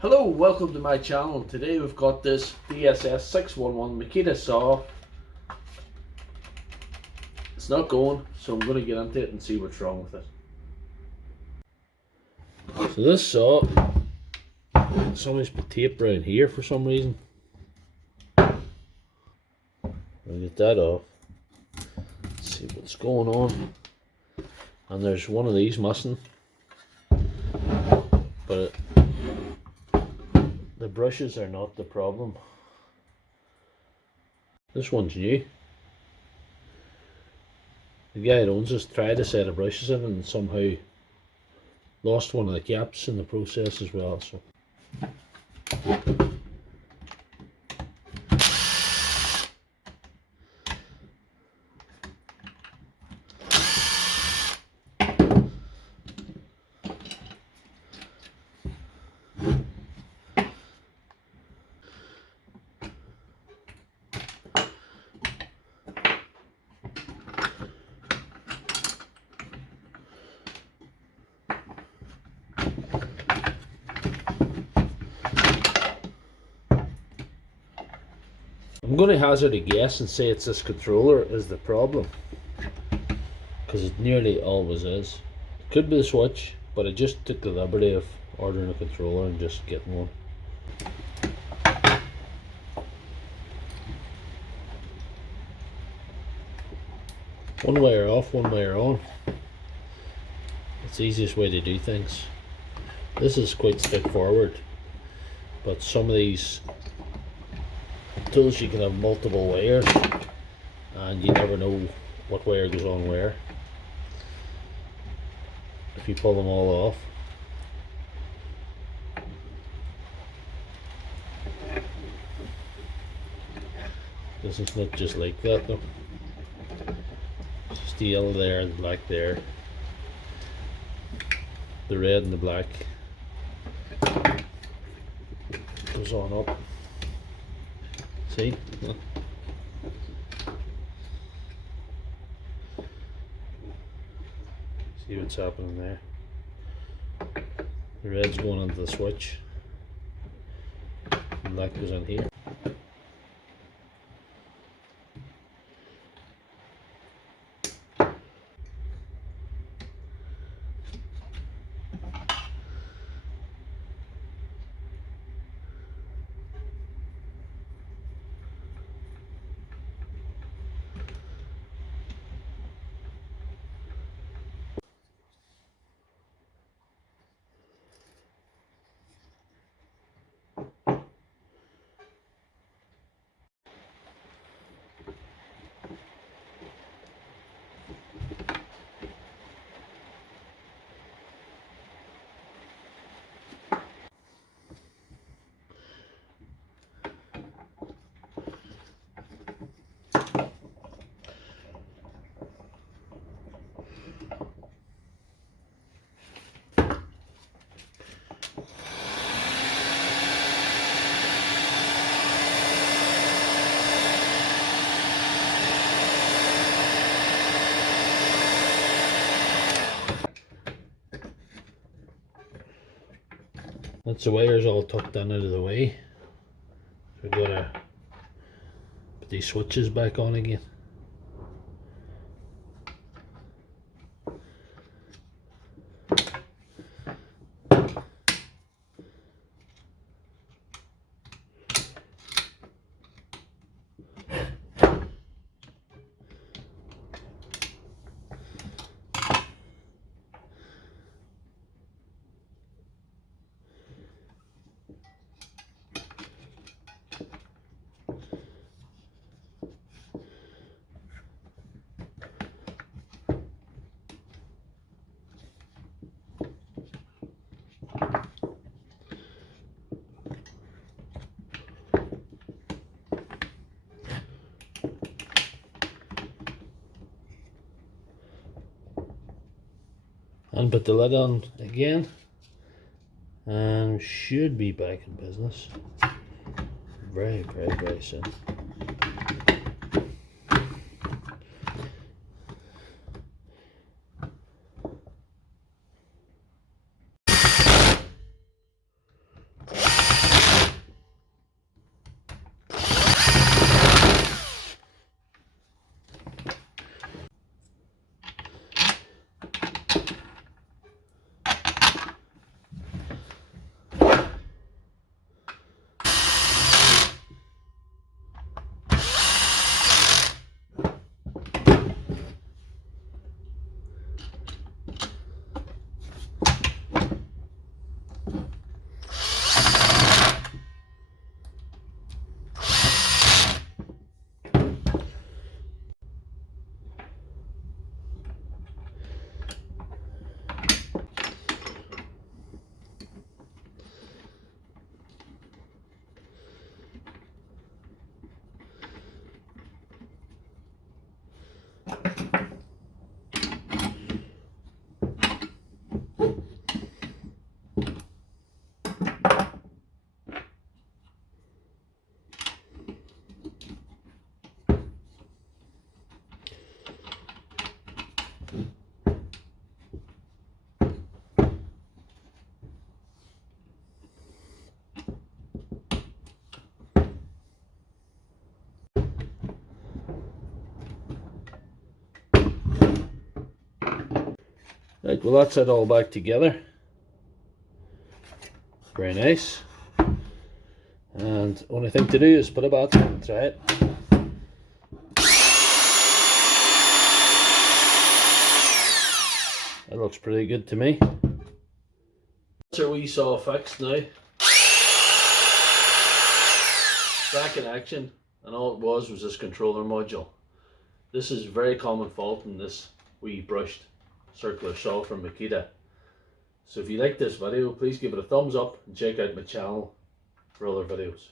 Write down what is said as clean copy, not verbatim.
Hello, welcome to my channel. Today we've got this DSS611 Makita Saw. It's not going, so I'm going to get into it and see what's wrong with it. So this saw, somebody's put tape around here for some reason. I'll get that off. Let's see what's going on. And there's one of these missing. But the brushes are not the problem. This one's new. The guy that owns this tried a set of brushes in and somehow lost one of the caps in the process as well. So I'm going to hazard a guess and say it's this controller is the problem, because it nearly always is. It could be the switch, but I just took the liberty of ordering a controller and just getting one. One wire off, one wire on. It's the easiest way to do things. This is quite straightforward, but some of these tools you can have multiple wires and you never know what wire goes on where if you pull them all off. This is not just like that though. It's the yellow there and the black there, the red and the black goes on up. See? See what's happening there? The red's going onto the switch and that goes in here. Once the wire's all tucked in out of the way, we've got to put these switches back on again. And put the lid on again and should be back in business very soon. Right, well that's it all back together. Very nice. And only thing to do is put a battery and try it. It looks pretty good to me. That's our wee saw fixed now. Back in action, and all it was this controller module. This is a very common fault in this wee brushed circular saw from Makita. So if you like this video, please give it a thumbs up and check out my channel for other videos.